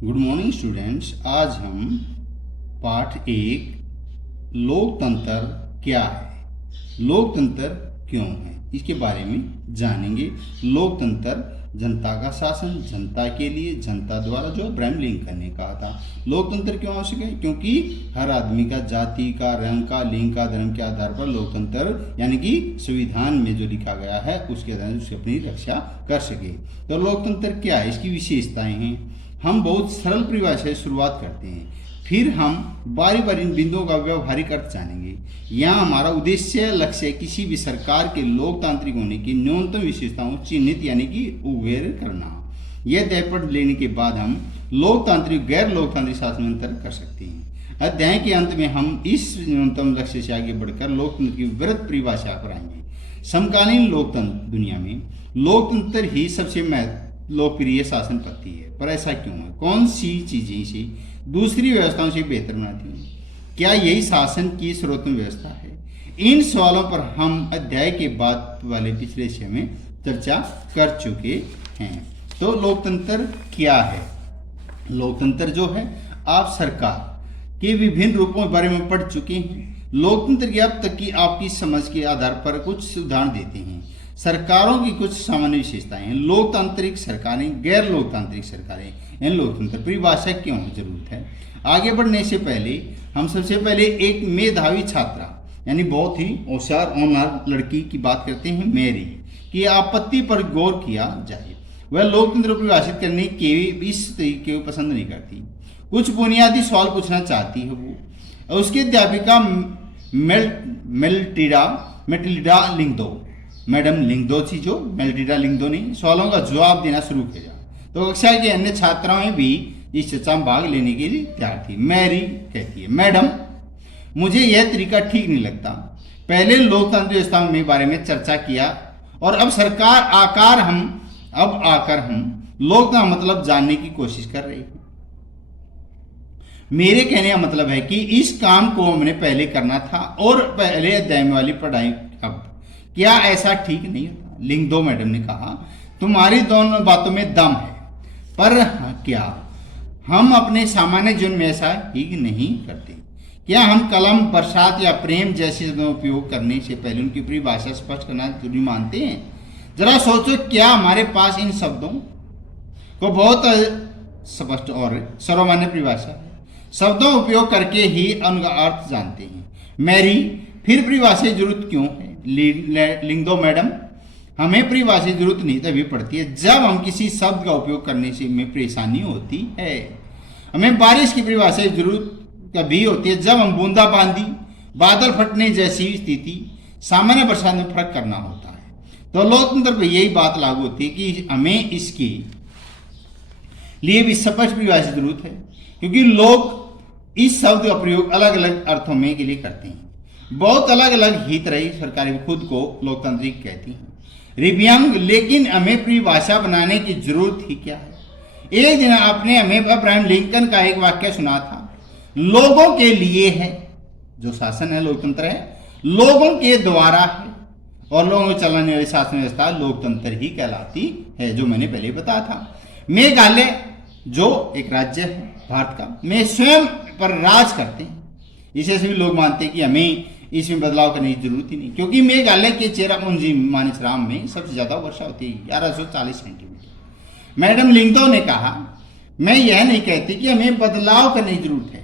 Good morning students. आज हम पाठ एक लोकतंत्र क्या है, लोकतंत्र क्यों है, इसके बारे में जानेंगे। लोकतंत्र जनता का शासन, जनता के लिए, जनता द्वारा, जो अब्राहम लिंकन ने कहा था। लोकतंत्र क्यों आवश्यक है? क्योंकि हर आदमी का जाति का, रंग का, लिंग का, धर्म के आधार पर लोकतंत्र यानी कि संविधान में जो लिखा गया है उसके आधार से अपनी रक्षा कर सके। तो लोकतंत्र क्या है, इसकी विशेषताएं हैं। हम बहुत सरल परिभाषा से शुरुआत करते हैं, फिर हम बारी बारी इन बिंदुओं का व्यवहारिक अर्थ जानेंगे। यहाँ हमारा उद्देश्य लक्ष्य किसी भी सरकार के लोकतांत्रिक होने की न्यूनतम विशेषताओं चिन्हित यानी कि उभेर करना। यह अध्याय पढ़ लेने के बाद हम लोकतांत्रिक गैर लोकतांत्रिक शासन में अंतर कर सकते हैं। अध्याय के अंत में हम इस न्यूनतम लक्ष्य से आगे बढ़कर लोकतंत्र की वृहत परिभाषा पर आएंगे। समकालीन लोकतंत्र दुनिया में लोकतंत्र ही सबसे लोकप्रिय शासन पद्धति है, पर ऐसा क्यों है? कौन सी चीजें इसे दूसरी व्यवस्थाओं से बेहतर बनाती हैं? क्या यही शासन की सर्वोत्तम व्यवस्था है? इन सवालों पर हम अध्याय के बाद वाले पिछले विषय में चर्चा कर चुके हैं। तो लोकतंत्र क्या है? लोकतंत्र जो है, आप सरकार के विभिन्न रूपों के बारे में पढ़ चुके हैं। लोकतंत्र की अब तक की आपकी समझ के आधार पर कुछ उदाहरण देते हैं। सरकारों की कुछ सामान्य विशेषताएं हैं। लोकतांत्रिक सरकारें, गैर लोकतांत्रिक सरकारें, इन लोकतंत्र परिभाषा क्यों जरूरत है? आगे बढ़ने से पहले हम सबसे पहले एक मेधावी छात्रा यानी बहुत ही होशियार ऑनर लड़की की बात करते हैं, मैरी की आपत्ति पर गौर किया जाए। वह लोकतंत्र परिभाषित करने के इस तरीके को पसंद नहीं करती। कुछ बुनियादी सवाल पूछना चाहती है वो। उसकी अध्यापिका मेटिल्डा लिंगदो, मैडम लिंगदो थी, जो मेटिल्डा लिंगदो ने सवालों का जवाब देना शुरू किया। तो कक्षा के अन्य छात्राएं भी इस चर्चा में भाग लेने के लिए तैयार थी। मैरी कहती है, मैडम मुझे यह तरीका ठीक नहीं लगता। पहले लोकतांत्रिक व्यवस्था के बारे में चर्चा किया और अब आकर हम लोकतंत्र मतलब जानने की कोशिश कर रहे हैं। मेरे कहने का मतलब है कि इस काम को हमने पहले करना था और पहले अध्याय में वाली पढ़ाई अब। क्या ऐसा ठीक नहीं होता? लिंगदो मैडम ने कहा, तुम्हारी दोनों बातों में दम है, पर क्या हम अपने सामान्य जीवन में ऐसा ही नहीं करते? क्या हम कलम, बरसात या प्रेम जैसे शब्दों का उपयोग करने से पहले उनकी परिभाषा स्पष्ट करना जरूरी मानते हैं? जरा सोचो, क्या हमारे पास इन शब्दों को बहुत स्पष्ट और सर्वमान्य परिभाषा है? शब्दों का उपयोग करके ही उनका अर्थ जानते हैं। मैरी, फिर परिभाषा की जरूरत क्यों है? लिंगदो मैडम, हमें परिभाषा की जरूरत नहीं तभी पड़ती है जब हम किसी शब्द का उपयोग करने से हमें परेशानी होती है। हमें बारिश की परिभाषा की जरूरत कभी होती है जब हम बूंदाबांदी, बादल फटने जैसी स्थिति, सामान्य बरसात में फर्क करना होता है। तो लोकतंत्र पर यही बात लागू होती है कि हमें इसके लिए भी स्पष्ट परिभाषा की जरूरत है, क्योंकि लोग इस शब्द का प्रयोग अलग अलग अर्थों में के लिए करते हैं। बहुत अलग अलग हित रही सरकारें खुद को लोकतांत्रिक कहती हैं। रिव्यांग, लेकिन हमें परिभाषा बनाने की जरूरत ही क्या है? एक दिन आपने हमें अब्राहम लिंकन का एक वाक्य सुना था, लोगों के लिए है जो शासन है, लोकतंत्र है, लोगों के द्वारा है और लोगों को चलाने वाली शासन व्यवस्था लोकतंत्र ही कहलाती है, जो मैंने पहले बताया था। मेघालय जो एक राज्य है भारत का, में स्वयं पर राज करते हैं। इसे सभी लोग मानते हैं कि हमें इसमें बदलाव करने की जरूरत ही नहीं, क्योंकि मेघालय के चेरापूंजी मानसराम में सबसे ज्यादा वर्षा होती है, 1140 सेंटीमीटर। मैडम लिंगदो ने कहा, मैं यह नहीं कहती कि हमें बदलाव करने की जरूरत है।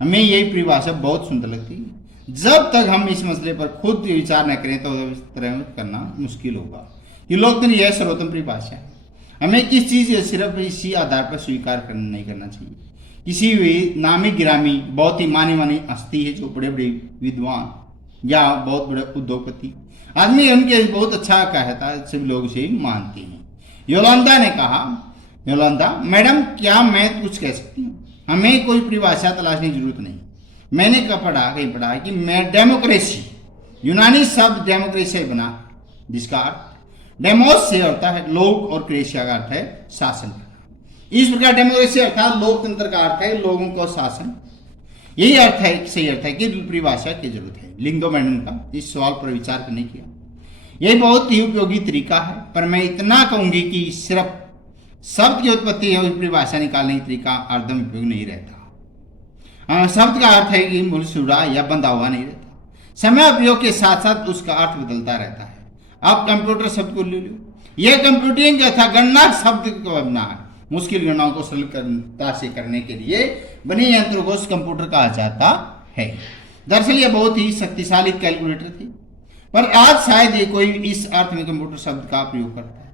हमें यही परिभाषा बहुत सुंदर लगती है। जब तक हम इस मसले पर खुद विचार न करें तो इस तरह करना मुश्किल होगा कि लोकतंत्र यह सर्वोत्तम परिभाषा है। हमें किस चीज सिर्फ इसी आधार पर स्वीकार नहीं करना चाहिए। किसी भी नामी गिरामी, बहुत ही मानी हस्ती है, जो बड़े बड़े विद्वान या बहुत बड़े उद्योगपति आदमी उनके बहुत अच्छा कहता है, सभी लोग उसे मानते हैं। योलंदा ने कहा, योलंदा मैडम, क्या मैं कुछ कह सकती हूँ? हमें कोई परिभाषा तलाशने की जरूरत नहीं। मैंने कहीं पढ़ा कि मैं डेमोक्रेसी, यूनानी शब्द डेमोक्रेसी बना, जिसका अर्थ डेमोस से होता है लोग और क्रेशिया का अर्थ है शासन। इस प्रकार डेमोक्रेसी अर्थात लोकतंत्र का अर्थ है लोगों को शासन। यही अर्थ है, सही अर्थ है कि परिभाषा की जरूरत है। लिंगदो मैडम का इस सवाल पर विचार करने की यही बहुत ही उपयोगी तरीका है, पर मैं इतना कहूंगी कि सिर्फ शब्द की उत्पत्ति या परिभाषा निकालने का तरीका अर्धम उपयोग नहीं रहता। शब्द का अर्थ है कि मूल सुरा या बंधा हुआ नहीं रहता, समय उपयोग के साथ साथ उसका अर्थ बदलता रहता है। आप कंप्यूटर शब्द को ले लो, यह कंप्यूटिंग तथा गणना शब्द को बना है। मुश्किल गणनाओं को सरलता से करने के लिए बने यंत्रों को कंप्यूटर कहा जाता है। दरअसल यह बहुत ही शक्तिशाली कैलकुलेटर थी, पर आज शायद ये कोई इस अर्थ में कंप्यूटर शब्द का प्रयोग करता है।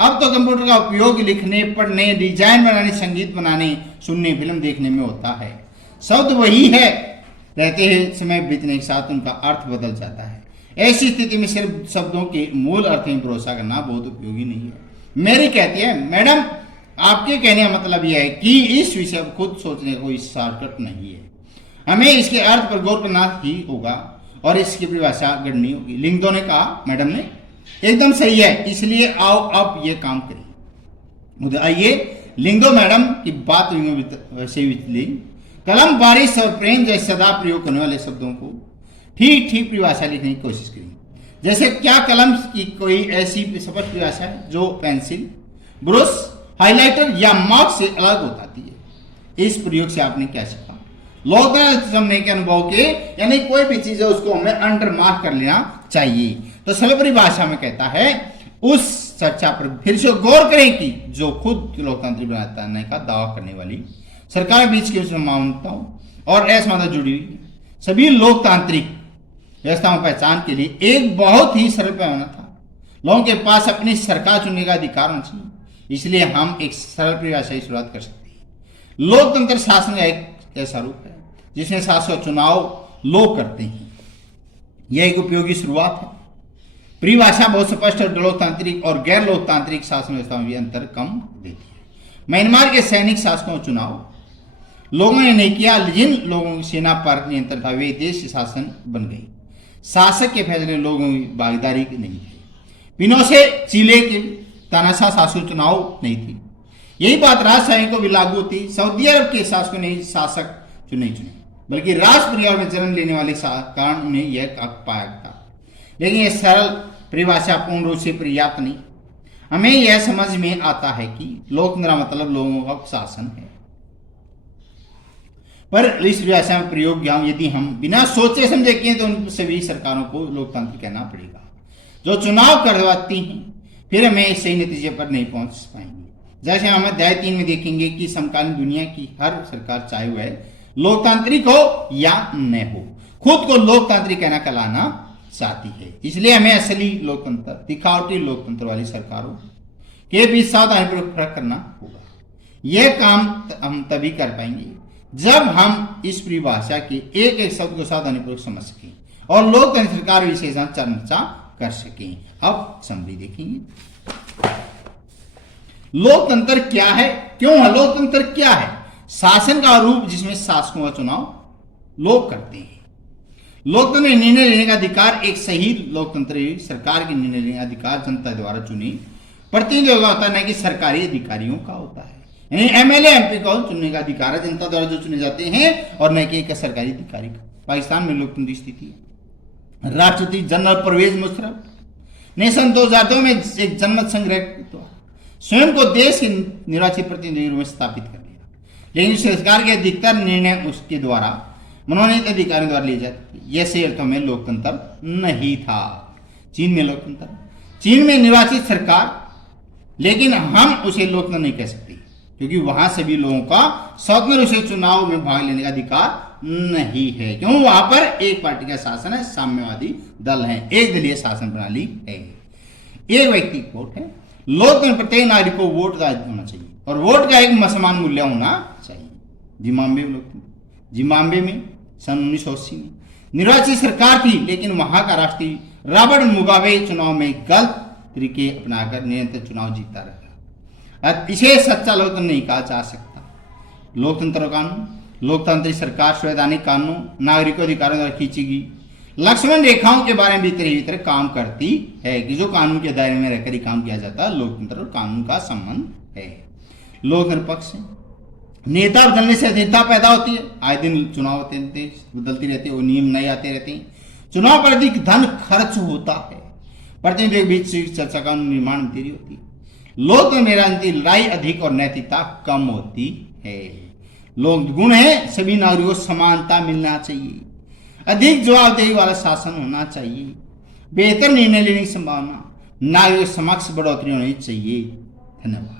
अब तो कंप्यूटर का उपयोग लिखने, पढ़ने, डिजाइन बनाने, संगीत बनाने, सुनने, फिल्म देखने में होता है। शब्द वही है, रहते हैं, समय बीतने के साथ उनका अर्थ बदल जाता है। ऐसी स्थिति में सिर्फ शब्दों के मूल अर्थ में भरोसा करना बहुत उपयोगी नहीं है। मेरी कहती है, मैडम आपके कहने का मतलब यह है कि इस विषय पर खुद सोचने का कोई शॉर्टकट नहीं है, हमें इसके अर्थ पर गौर करना ही होगा और इसकी परिभाषा गढ़नी होगी। लिंगदो ने कहा, मैडम ने एकदम सही है, इसलिए आओ अब ये काम करिए। आइए लिंगदो मैडम की बात वैसे ही कलम, बारिश और प्रेम जैसे सदा प्रयोग करने वाले शब्दों को ठीक ठीक परिभाषा लिखने की कोशिश करेंगे। जैसे क्या कलम की कोई ऐसी स्पष्ट परिभाषा है जो पेंसिल, ब्रश, हाइलाइटर या मार्क से अलग होती है? इस प्रयोग से आपने क्या सीखा? लोकतंत्र समझने के अनुभव के, यानी कोई भी चीज है उसको हमें अंडर मार्क कर लेना चाहिए। तो सरल परिभाषा में कहता है, उस चर्चा पर फिर से गौर करें कि जो खुद लोकतांत्रिक बनाने का दावा करने वाली सरकार के बीच की समानताओं और असमानता जुड़ी हुई सभी लोकतांत्रिक व्यवस्थाओं की पहचान के लिए एक बहुत ही सरल पैमाना था। लोगों के पास अपनी सरकार चुनने का अधिकार होना चाहिए, इसलिए हम एक सरल परिभाषा की शुरुआत कर सकते हैं। लोकतंत्र शासन का एक ऐसा रूप है जिसमें शासन का चुनाव लोग करते हैं। यह एक उपयोगी शुरुआत है। परिभाषा बहुत स्पष्ट और लोकतांत्रिक और गैर लोकतांत्रिक शासन व्यवस्था में भी अंतर कम देती है। म्यांमार के सैनिक शासकों का चुनाव लोगों ने नहीं किया, जिन लोगों की सेना पर नियंत्रण था वे देश शासन बन गई। शासक के फैसले लोगों की भागीदारी नहीं थी। पिनोशे चिले के तानाशाह शासक चुनाव नहीं थी। यही बात राजशाही को भी लागू थी। सऊदी अरब के शासकों ने शासक नहीं चुने, बल्कि राष्ट्र परिवार में जन्म लेने वाले कारण उन्हें यह हक पाया था। लेकिन यह सरल परिभाषा पूर्ण रूप से पर्याप्त नहीं। हमें यह समझ में आता है कि लोकतंत्र मतलब लोगों का शासन है, पर इस परिभाषा में प्रयोग यदि हम बिना सोचे समझे किए तो उन सभी सरकारों को लोकतांत्रिक कहना पड़ेगा जो चुनाव करवाती हैं, फिर हमें सही नतीजे पर नहीं पहुंच पाएंगे। जैसे हम अध्याय 3 में देखेंगे कि समकालीन दुनिया की हर सरकार, चाहे वह लोकतांत्रिक हो या न हो, खुद को लोकतांत्रिक कहना कहलाना चाहती है। इसलिए हमें असली लोकतंत्र, दिखावटी लोकतंत्र वाली सरकारों के बीच सावधानीपूर्वक फर्क करना होगा। यह काम हम तभी कर पाएंगे जब हम इस परिभाषा के एक एक शब्द को सावधानीपूर्वक समझ सकें और लोकतंत्र सरकार विशेषण चर्चा कर सकें। अब समरी देखेंगे। लोकतंत्र क्या है, क्यों है लोकतंत्र क्या है? शासन का रूप जिसमें शासकों का चुनाव लोग करते हैं। लोकतंत्र में निर्णय लेने का अधिकार एक सही लोकतंत्र सरकार के निर्णय लेने का अधिकार जनता द्वारा चुने प्रतिनिधियों का होता है, न कि सरकारी अधिकारियों का होता है। यानी एमएलए एमपी को चुनने का अधिकार है जनता द्वारा जो चुने जाते हैं, और न कि एक सरकारी अधिकारी का। पाकिस्तान में लोकतंत्र स्थिति है। राष्ट्रपति जनरल परवेज मुशर्रफ ने सन 2002 में एक जनमत संग्रह द्वारा स्वयं को देश के निर्वाचित प्रतिनिधि में स्थापित कर दिया, लेकिन सरकार के अधिकतर निर्णय उसके द्वारा मनोनीत अधिकारियों द्वारा लिए जाते थे। यह सही अर्थों में लोकतंत्र नहीं था। चीन में लोकतंत्र, चीन में निर्वाचित सरकार, लेकिन हम उसे लोकतंत्र नहीं कह सकते क्योंकि वहां सभी लोगों का स्वतंत्र रूप से चुनाव में भाग लेने का अधिकार नहीं है। क्यों? वहां पर एक पार्टी का शासन है, साम्यवादी दल है, एक दलीय शासन प्रणाली है, एक व्यक्ति वोट है। लोकतंत्र प्रत्येक नागरिक को वोट होना चाहिए और वोट का एक समान मूल्य होना चाहिए। जिम्बाब्वे में सन 1980 में निर्वाचित सरकार थी, लेकिन वहां का राष्ट्रीय रॉबर्ट मुगाबे चुनाव में गलत तरीके अपनाकर निरंतर चुनाव जीतता रहा। इसे सच्चा लोकतंत्र नहीं कहा जा सकता। लोकतंत्र कानून, लोकतांत्रिक सरकार, संवैधानिक कानून, नागरिकों अधिकारों द्वारा खींची गई लक्ष्मण रेखाओं के बारे में भीतर काम करती है कि जो कानून के दायरे में रहकर ही काम किया जाता है। लोकतंत्र और कानून का संबंध है। लोकतंत्र पक्ष है, नेता बदलने से अधिकता पैदा होती है। आए दिन चुनाव होते रहते, बदलती रहती है, वो नियम नए आते रहते हैं। चुनाव पर अधिक धन खर्च होता है। प्रतिनिधियों के बीच चर्चा का निर्माण में देरी होती है। लोक राजनीति लड़ाई अधिक और नैतिकता कम होती है। लोग गुण है सभी नागरिकों को समानता मिलना चाहिए, अधिक जवाबदेही वाला शासन होना चाहिए, बेहतर निर्णय लेने की संभावना, नागरिकों समक्ष बढ़ोतरी होनी चाहिए। धन्यवाद।